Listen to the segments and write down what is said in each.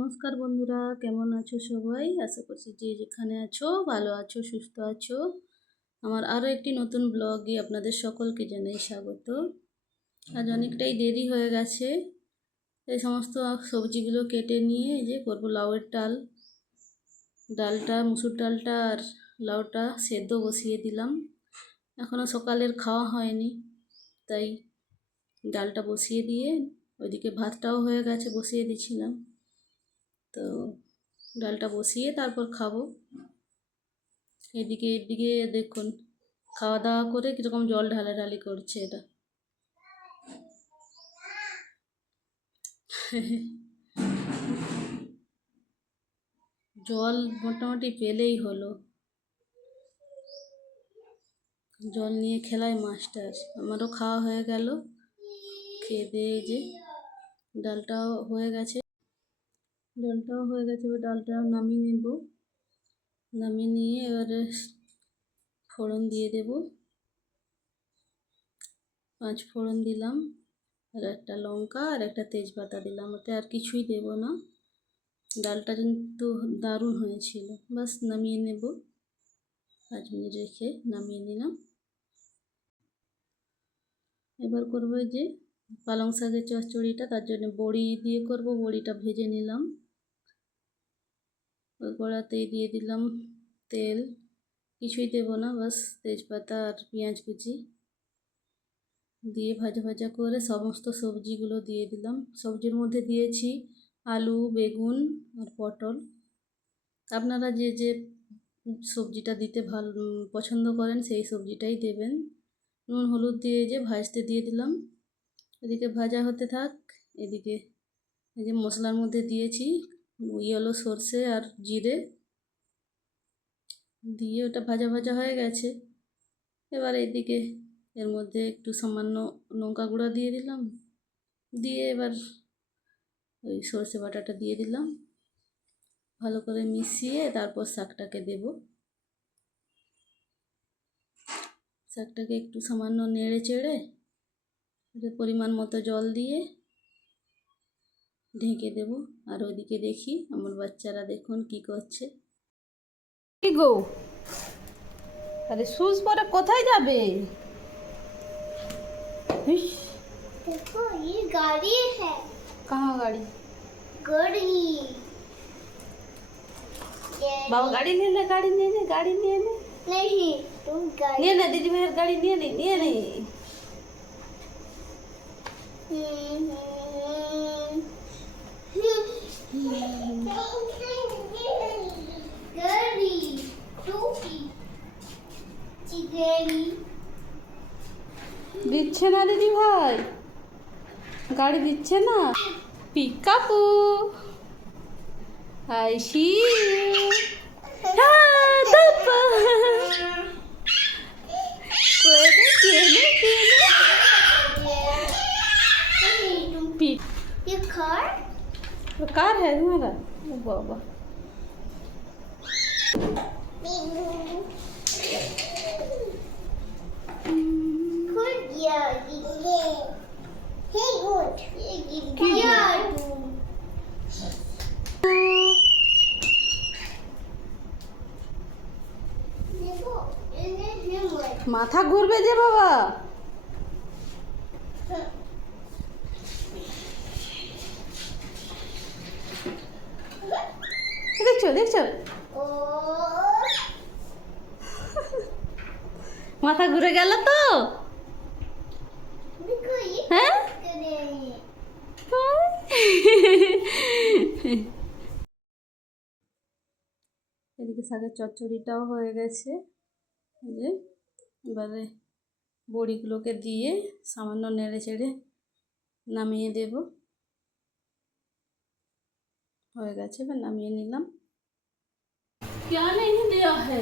নমস্কার বন্ধুরা, কেমন আছো সবাই? আশা করছি যে যেখানে আছো, ভালো আছো, সুস্থ আছো। আমার আরও একটি নতুন ব্লগে আপনাদের সকলকে জানাই স্বাগত। আজ অনেকটাই দেরি হয়ে গেছে। এই সমস্ত সবজিগুলো কেটে নিয়ে যে করব লাউয়ের ডাল। ডালটা, মুসুর ডালটা আর লাউটা সেদ্ধ বসিয়ে দিলাম। এখনও সকালের খাওয়া হয়নি, তাই ডালটা বসিয়ে দিয়ে ওইদিকে ভাতটাও হয়ে গেছে, বসিয়ে দিয়েছিলাম তো ডালটা বসিয়ে তারপর খাব। এদিকে এদিকে দেখুন খাওয়া দাওয়া করে কীরকম জল ঢালাঢালি করছে এটা। জল মোটামুটি পেলেই হলো। জল নিয়ে খেলায় মাস্টার। আমারও খাওয়া হয়ে গেল। খেয়ে দিয়ে যে ডালটাও হয়ে গেছে। ডালটাও হয়ে গেছে, এবার ডালটাও নামিয়ে নেব। নামিয়ে নিয়ে এবারে ফোড়ন দিয়ে দেব। পাঁচ ফোড়ন দিলাম, আর একটা লঙ্কা আর একটা তেজপাতা দিলাম, ওতে আর কিছুই দেব না। ডালটা কিন্তু দারুণ হয়েছিল। বাস নামিয়ে নেব। পাঁচ মিনিট রেখে নামিয়ে নিলাম। এবার করব যে পালং শাকের চচ্চড়িটা, তার জন্য বড়ি দিয়ে করব, বড়িটা ভেজে নিলাম। ওই কড়াতেই দিয়ে দিলাম তেল। কিছুই দেবো না, বাস তেজপাতা আর পেঁয়াজ কুচি। দিয়ে ভাজা ভাজা করে সমস্ত সবজিগুলো দিয়ে দিলাম। সবজির মধ্যে দিয়েছি আলু, বেগুন আর পটল। আপনারা যে যে সবজিটা দিতে ভালো, পছন্দ করেন সেই সবজিটাই দেবেন। নুন, হলুদ দিয়ে যে ভাজতে দিয়ে দিলাম। এদিকে ভাজা হতে থাক। এদিকে এই যে মশলার মধ্যে দিয়েছি ইয়েলো সর্ষে আর জিরে দিয়ে ওটা ভাজা ভাজা হয়ে গেছে। এবার এদিকে এর মধ্যে একটু সামান্য লঙ্কা গুঁড়া দিয়ে দিলাম। দিয়ে এবার ওই সর্ষে বাটাটা দিয়ে দিলাম। ভালো করে মিশিয়ে তারপর শাকটাকে দেব। শাকটাকে একটু সামান্য নেড়ে চেড়ে পরিমাণ মতো জল দিয়ে ঢেকে দেব আর ওইদিকে দেখি আমার বাচ্চারা দেখুন কি করছে কি গো আরে শুজ পরে কোথায় যাবে ইস, देखो ये गाड़ी है কাহা গাড়ি गाड़ी ये বাবা গাড়ি নিয়ে নে গাড়ি নিয়ে নে গাড়ি নিয়ে নে नहीं तुम गाड़ी নিয়ে নে দিদি ভাইয়ের গাড়ি নিয়ে নে নিয়ে নে দিচ্ছে না দিদি ভাই গাড়ি দিচ্ছে না পিকাপু আইসি ये ये कार कार है तुम्हारा ओ बाबा মাথা ঘুরবে যে বাবা। দেখছ দেখছ? মাথা ঘুরে গেল তো? হ্যাঁ? এদিকে শাকের চচ্চড়িটাও হয়ে গেছে। এই যে। এবারে বড়িগুলোকে দিয়ে সামান্য নেড়ে চেড়ে নামিয়ে দেব হয়ে গেছে এবার নামিয়ে নিলাম क्या नहीं दिया है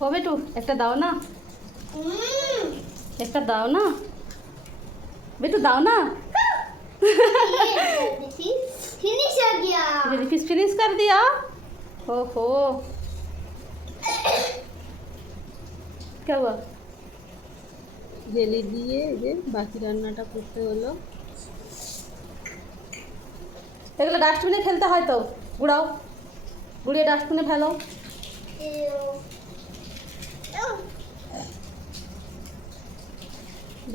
ও বেটু একটা দাও না Mm. একটা দাও না বেটু দাও না This is finish हो गया मेरी फिश फिनिश कर दिया ओहो क्या हुआ জেলি দিয়ে এই যে বাকি রান্নাটা করতে হলো এগুলো ডাস্টবিনে ফেলতে হয় তো গুড়াও গুড়িয়ে ডাস্টবিনে ফেলো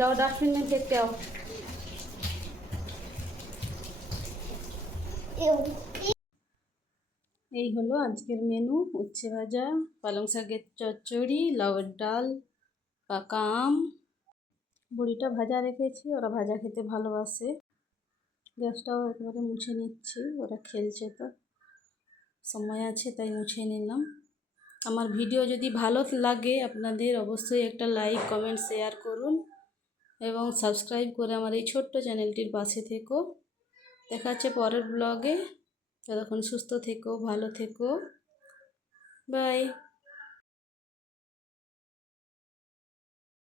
যাও ডাস্টবিন নিয়ে দেখতে এই হলো আজকের মেনু উচ্ছে ভাজা, পালং শাকের চচ্চড়ি, লাউয়ের ডাল, পাকা আম। বুড়িটা ভাজা রেখেছি, ওরা ভাজা খেতে ভালোবাসে। গ্যাসটাও একেবারে মুছে নিচ্ছি, ওরা খেলছে তো। সময় আছে, তাই মুছে নিলাম। আমার ভিডিও যদি ভালো লাগে আপনাদের, অবশ্যই একটা লাইক কমেন্ট শেয়ার করুন। এবং সাবস্ক্রাইব করে আমার এই ছোট্ট চ্যানেলটির পাশে থেকো। দেখা হচ্ছে পরের ব্লগে ততক্ষণ সুস্থ থেকো, ভালো থেকো। বাই